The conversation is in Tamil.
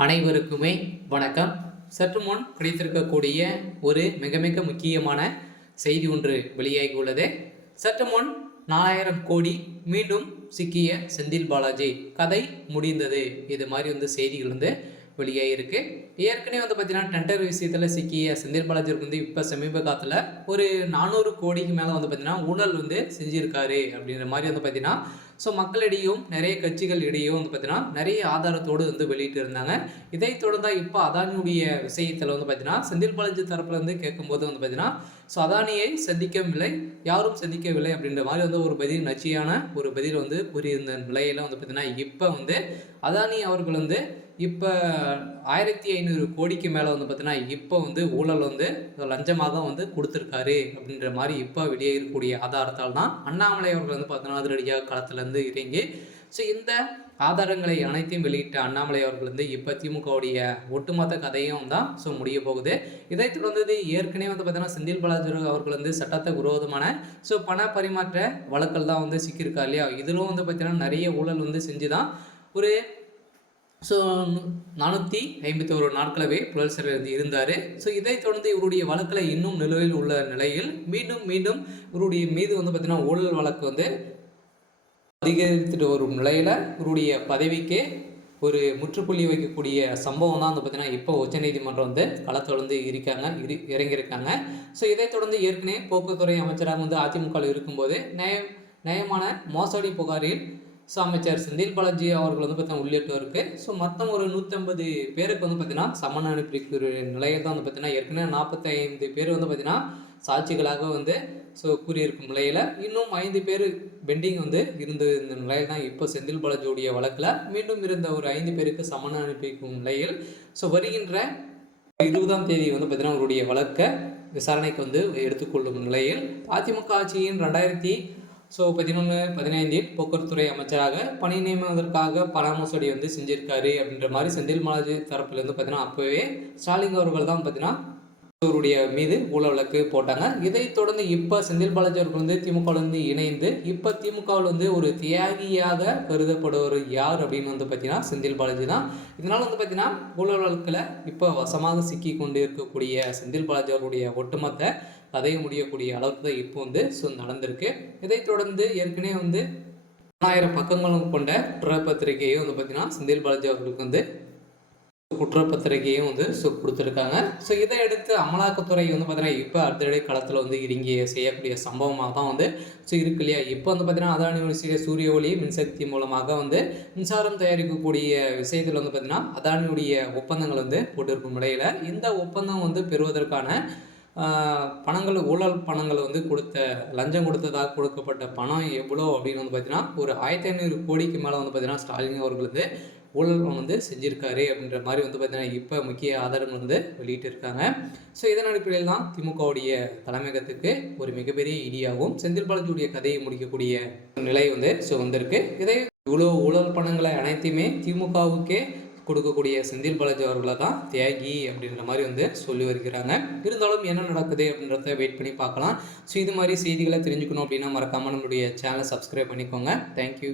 அனைவருக்குமே வணக்கம். சற்று முன் கிடைத்திருக்கக்கூடிய ஒரு மிக மிக முக்கியமான செய்தி ஒன்று வெளியாகி உள்ளது. சற்று முன் 4000 கோடி மீண்டும் சிக்கிய செந்தில் பாலாஜி கதை முடிந்தது. இது மாதிரி செய்திகள் வெளியாகிருக்கு. ஏற்கனவே பார்த்தீங்கன்னா டெண்டர் விஷயத்தில் சிக்கிய செந்தில் பாலாஜி இப்போ சமீப காலத்தில் ஒரு 400 கோடிக்கு மேலே பார்த்தீங்கன்னா ஊழல் செஞ்சிருக்காரு அப்படின்ற மாதிரி பார்த்தீங்கன்னா மக்களிடையும் நிறைய கட்சிகள் இடையும் பார்த்தீங்கன்னா நிறைய ஆதாரத்தோடு வெளியிட்டு இருந்தாங்க. இதை தொடர்ந்து இப்போ அதானியுடைய விஷயத்தில் பார்த்தீங்கன்னா செந்தில் பாலாஜி தரப்புல கேட்கும்போது பார்த்தீங்கன்னா அதானியை சந்திக்கவில்லை, யாரும் சந்திக்கவில்லை அப்படின்ற மாதிரி ஒரு பதில் நச்சியான ஒரு பதில் கூறியிருந்த நிலையில பார்த்தீங்கன்னா இப்போ அதானி அவர்கள் இப்போ 1500 கோடிக்கு மேலே பார்த்தீங்கன்னா இப்போ ஊழல் லஞ்சமாக கொடுத்துருக்காரு அப்படின்ற மாதிரி இப்போ வெளியே இருக்கக்கூடிய ஆதாரத்தால் தான் அண்ணாமலை அவர்கள் பார்த்தீங்கன்னா அதிரடியாக களத்திலேருந்து இறங்கி இந்த ஆதாரங்களை அனைத்தையும் வெளியிட்ட அண்ணாமலை அவர்கள் இப்போ திமுகவுடைய ஒட்டுமொத்த கதையும் தான் முடிய போகுது. இதை தொடர்ந்து ஏற்கனவே பார்த்தீங்கன்னா செந்தில் பாலாஜி அவர்கள் சட்டத்தை விரோதமான பண பரிமாற்ற வழக்கல் தான் சிக்கியிருக்கா இல்லையா. இதிலும் பார்த்தீங்கன்னா நிறைய ஊழல் செஞ்சு தான் ஒரு 451 நாட்களவே புழல் சிறையில் இருந்தார். இதை தொடர்ந்து இவருடைய வழக்கில் இன்னும் நிலுவையில் உள்ள நிலையில் மீண்டும் இவருடைய மீது பார்த்தீங்கன்னா ஊழல் வழக்கு அதிகரித்துட்டு வரும் நிலையில் இவருடைய பதவிக்கு ஒரு முற்றுப்புள்ளி வைக்கக்கூடிய சம்பவம் தான் பார்த்தீங்கன்னா இப்போ உச்சநீதிமன்றம் களத்தில் இறங்கியிருக்காங்க. இதை தொடர்ந்து ஏற்கனவே போக்குவரத்துறை அமைச்சராக அதிமுக இருக்கும்போது நியாயமான மோசடி புகாரில் அமைச்சர் செந்தில் பாலாஜி அவர்கள் பார்த்தீங்கன்னா உள்ளிட்டோருக்கு மொத்தம் ஒரு 150 பேருக்கு பார்த்தீங்கன்னா சம்மன் அனுப்பியிருக்கிற நிலையில் தான் பார்த்தீங்கன்னா ஏற்கனவே 45 பேர் பார்த்தீங்கன்னா சாட்சிகளாக கூறியிருக்கும் நிலையில் இன்னும் 5 பேர் பெண்டிங் இருந்த இந்த நிலையில் தான் இப்போ செந்தில் பாலாஜியுடைய வழக்கில் மீண்டும் இருந்த ஒரு 5 பேருக்கு சம்மன் அனுப்பியிருக்கும் நிலையில் வருகின்ற 20ஆம் தேதி பார்த்தீங்கன்னா அவருடைய வழக்கை விசாரணைக்கு எடுத்துக்கொள்ளும் நிலையில் அதிமுக ஆட்சியின் 2011-15 போக்குவரத்துறை அமைச்சராக பணி நியமனத்திற்காக பண மோசடி செஞ்சிருக்காரு அப்படின்ற மாதிரி செந்தில் பாலாஜி தரப்புலேருந்து பார்த்தீங்கன்னா அப்போவே ஸ்டாலின் அவர்கள் தான் பார்த்தீங்கன்னா அவருடைய மீது ஊழல் வழக்கு போட்டாங்க. இதை தொடர்ந்து இப்போ செந்தில் பாலாஜி அவர்கள் திமுகவிலிருந்து இணைந்து இப்போ திமுகவில் ஒரு தியாகியாக கருதப்படுவர் யார் அப்படின்னு பார்த்தீங்கன்னா செந்தில் பாலாஜி தான். இதனால் பார்த்தீங்கன்னா ஊழல் வழக்கில் இப்போ வசமாக சிக்கி கொண்டு இருக்கக்கூடிய செந்தில் பாலாஜி அவருடைய ஒட்டுமொத்த கதையை முடியக்கூடிய அளவுக்கு தான் இப்போ நடந்திருக்கு. இதை தொடர்ந்து ஏற்கனவே 1000 பக்கங்களும் கொண்ட குற்றப்பத்திரிகையும் பார்த்தீங்கன்னா செந்தில் பாலாஜி அவர்களுக்கு குற்றப்பத்திரிகையும் கொடுத்துருக்காங்க. இதை எடுத்து அமலாக்கத்துறை பார்த்தீங்கன்னா இப்போ அடுத்தடி களத்தில் இறங்கி செய்யக்கூடிய சம்பவமாக தான் இருக்கு இல்லையா. இப்போ பார்த்தீங்கன்னா அதானி யூனிவர்சிட்டி சூரிய ஒளி மின்சக்தி மூலமாக மின்சாரம் தயாரிக்கக்கூடிய விஷயத்தில் பார்த்தீங்கன்னா அதானியுடைய ஒப்பந்தங்கள் போட்டிருக்கும் நிலையில் இந்த ஒப்பந்தம் பெறுவதற்கான பணங்கள் ஊழல் பணங்கள் லஞ்சம் கொடுத்ததாக கொடுக்கப்பட்ட பணம் எவ்வளோ அப்படின்னு பார்த்தீங்கன்னா ஒரு 1500 கோடிக்கு மேலே பார்த்தீங்கன்னா ஸ்டாலின் அவர்கள் ஊழல் செஞ்சுருக்காரு அப்படின்ற மாதிரி பார்த்தீங்கன்னா இப்போ முக்கிய ஆதாரங்கள் வெளியிட்டு இருக்காங்க. இதன் அடிப்படையில் தான் திமுகவுடைய தலைமையகத்துக்கு ஒரு மிகப்பெரிய இடியாகவும் செந்தில் பாலாஜியுடைய கதையை முடிக்கக்கூடிய நிலை வந்திருக்கு. இதை இவ்வளோ ஊழல் பணங்களை அனைத்தையுமே திமுகவுக்கே கொடுக்கக்கூடிய செந்தில் பாலாஜி அவர்களை தான் தியாகி அப்படின்ற மாதிரி சொல்லி வருகிறாங்க. இருந்தாலும் என்ன நடக்குது அப்படின்றத வெயிட் பண்ணி பார்க்கலாம். இது மாதிரி செய்திகளை தெரிஞ்சுக்கணும் அப்படின்னா மறக்காமல் நம்மளுடைய சேனலை சப்ஸ்கிரைப் பண்ணிக்கோங்க. தேங்க்யூ.